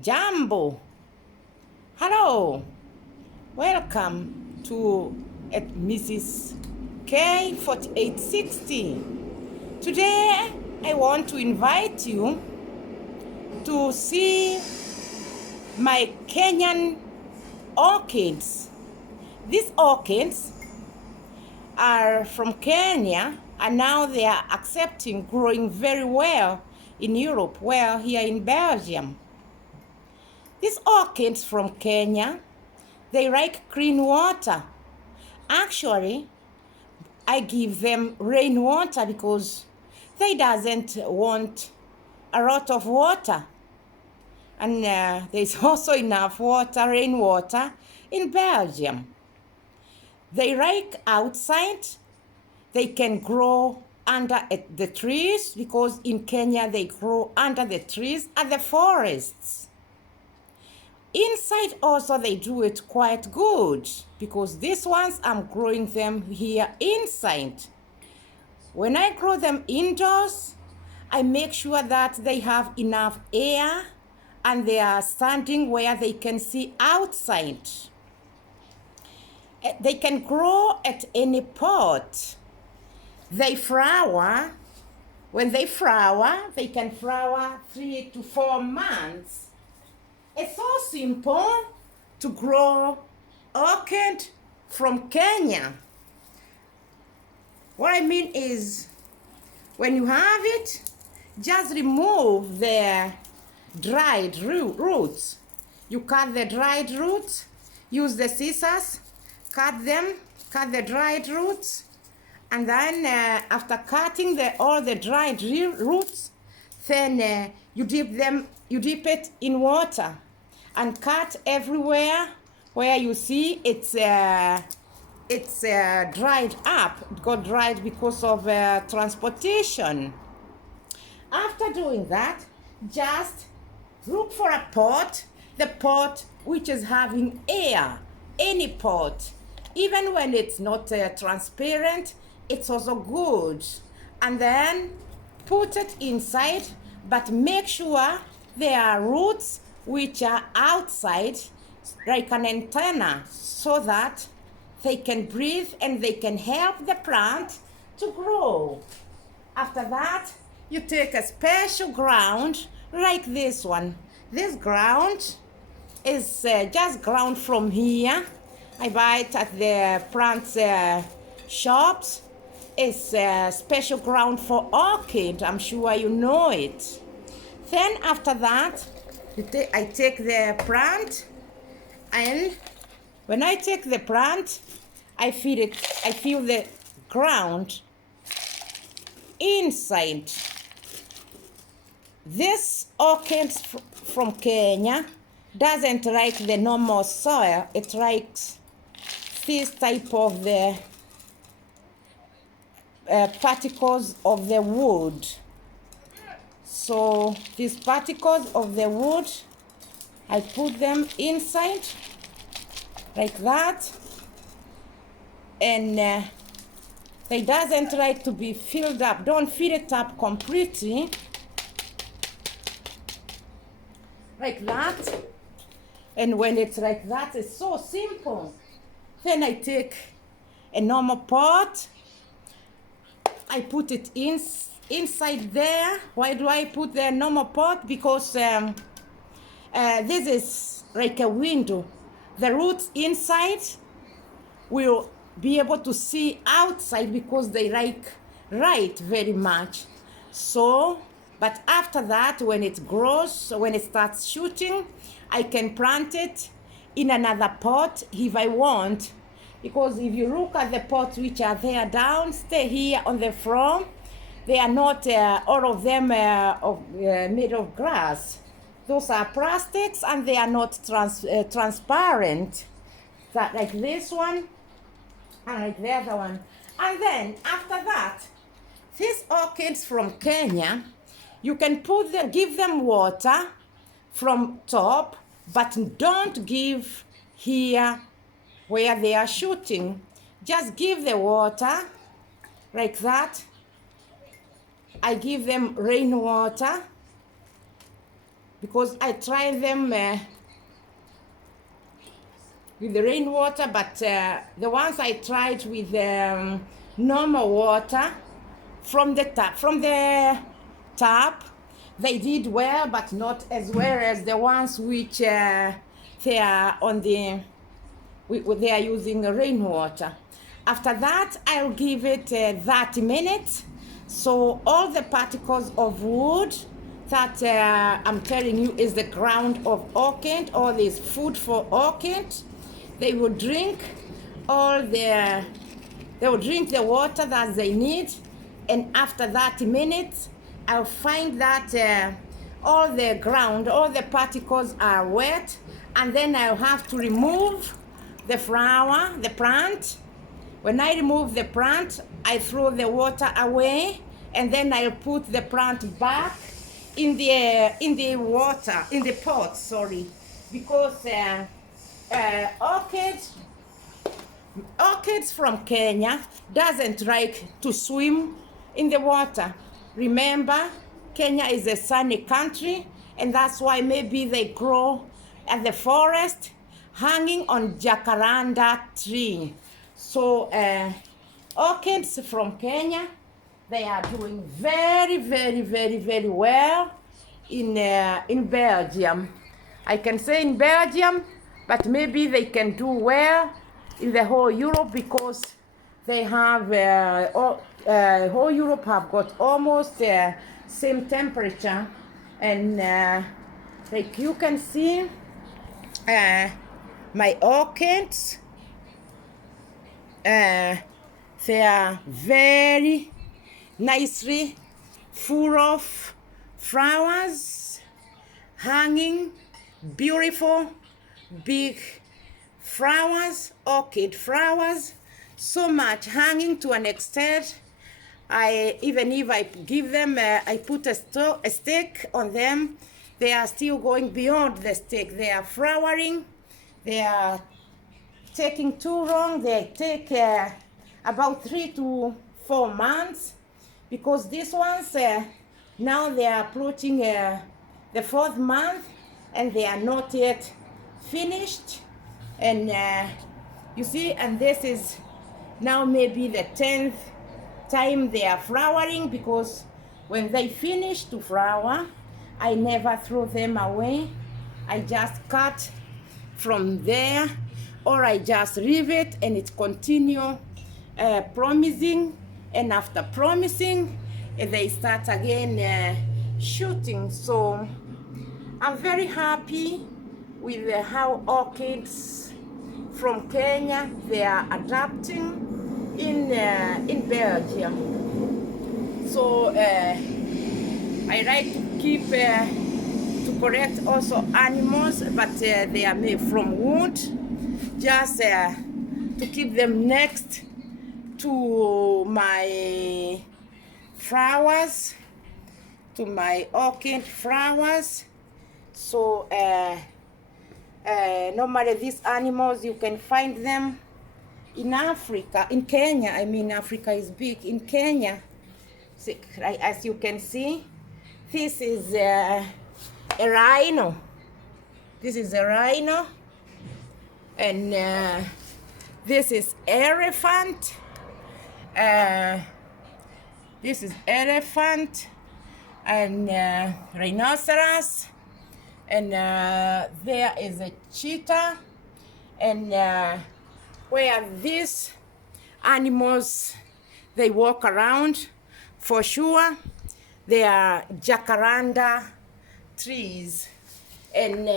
Jambo. Hello. Welcome to Mrs. K4860. Today I want to invite you to see my Kenyan orchids. These orchids are from Kenya and now they are accepting growing very well in Europe, well here in Belgium. These orchids from Kenya, they like clean water. Actually, I give them rainwater because they doesn't want a lot of water. And there's also enough water, rainwater in Belgium. They like outside. They can grow under the trees because in Kenya they grow under the trees and the forests. Inside also they do it quite good because these ones I'm growing them here inside. When I grow them indoors, I make sure that they have enough air and they are standing where they can see outside. They can grow at any pot. They flower. When they flower, they can flower 3 to 4 months. It's so simple to grow orchid from Kenya. What I mean is, when you have it, just remove the dried roots. You cut the dried roots, use the scissors, cut the dried roots, and then after cutting all the dried roots, then you dip it in water and cut everywhere where you see it's dried up. It got dried because of transportation. After doing that, just look for a pot, the pot which is having air, any pot. Even when it's not transparent, it's also good. And then put it inside, but make sure there are roots which are outside, like an antenna, so that they can breathe and they can help the plant to grow. After that, you take a special ground like this one. This ground is just ground from here. I buy it at the plant shops. It's a special ground for orchid. I'm sure you know it. Then after that, I take the plant, and when I take the plant, I fill the ground inside. This orchid from Kenya doesn't like the normal soil. It likes this type of the particles of the wood. So these particles of the wood, I put them inside like that, and they doesn't like to be filled up. Don't fill it up completely like that. And when it's like that, it's so simple. Then I take a normal pot, I put it inside there. Why do I put the normal pot? Because this is like a window. The roots inside will be able to see outside because they like light very much. So, but after that, when it grows, when it starts shooting, I can plant it in another pot if I want. Because if you look at the pots which are there down, stay here on the floor, they are not all of them made of glass. Those are plastics and they are not transparent. That, like this one and like the other one. And then after that, these orchids from Kenya, you can give them water from top, but don't give here where they are shooting. Just give the water like that. I give them rainwater because I try them with the rainwater, but the ones I tried with normal water from the tap, they did well, but not as well as the ones which they are on the they are using rainwater. After that, I'll give it 30 minutes. So all the particles of wood that I'm telling you is the ground of orchid, all this food for orchid, they will drink they will drink the water that they need. And after 30 minutes, I'll find that all the ground, all the particles are wet, and then I'll have to remove the flower, the plant. When I remove the plant, I throw the water away, and then I'll put the plant back in the water, in the pot, sorry, because orchids from Kenya doesn't like to swim in the water. Remember, Kenya is a sunny country, and that's why maybe they grow at the forest hanging on jacaranda tree. So orchids from Kenya, they are doing very, very, very, very well in Belgium. I can say in Belgium, but maybe they can do well in the whole Europe, because they have whole Europe have got almost same temperature, and like you can see, my orchids, they are very nicely full of flowers, hanging, beautiful, big flowers, orchid flowers, so much hanging to an extent. Even if I give them, I put a stick on them, they are still going beyond the stick. They are flowering, they are taking too long. They take about 3 to 4 months, because these ones now they are approaching the 4th month, and they are not yet finished. And you see, and this is now maybe the 10th time they are flowering, because when they finish to flower, I never throw them away. I just cut from there, or I just leave it and it continue promising, and after promising they start again shooting. So I'm very happy with how orchids from Kenya, they are adapting in Belgium. So I like to keep to collect also animals, but they are made from wood, just to keep them next to my flowers, to my orchid flowers. So normally these animals, you can find them in Africa, in Kenya. I mean, Africa is big. In Kenya, so, as you can see, this is a rhino. This is a rhino, and this is elephant. This is elephant and rhinoceros, and there is a cheetah, and where these animals, they walk around, for sure they are jacaranda trees. And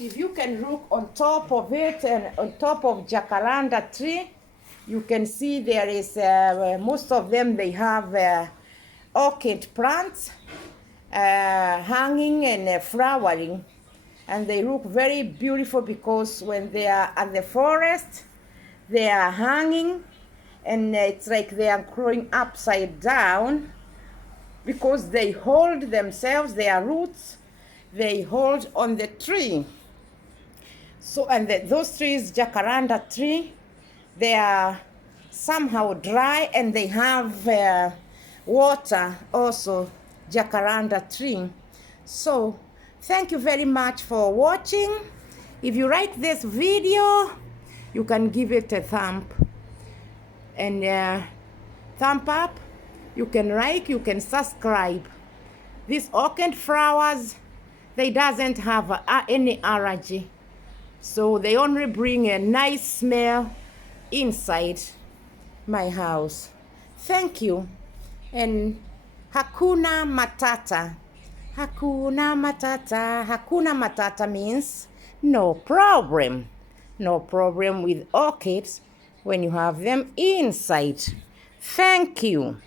if you can look on top of it, and on top of jacaranda tree, you can see there is most of them, they have orchid plants hanging and flowering, and they look very beautiful, because when they are at the forest, they are hanging, and it's like they are growing upside down, because they hold themselves, their roots, they hold on the tree. So, and those trees, jacaranda tree, they are somehow dry, and they have water also, jacaranda tree. So Thank you very much for watching. If you like this video, you can give it a thumb up. You can like, you can subscribe. These orchid flowers, they doesn't have any allergy, so they only bring a nice smell inside my house. Thank you, and Hakuna Matata. Hakuna Matata. Hakuna Matata means no problem. No problem with orchids when you have them inside. Thank you.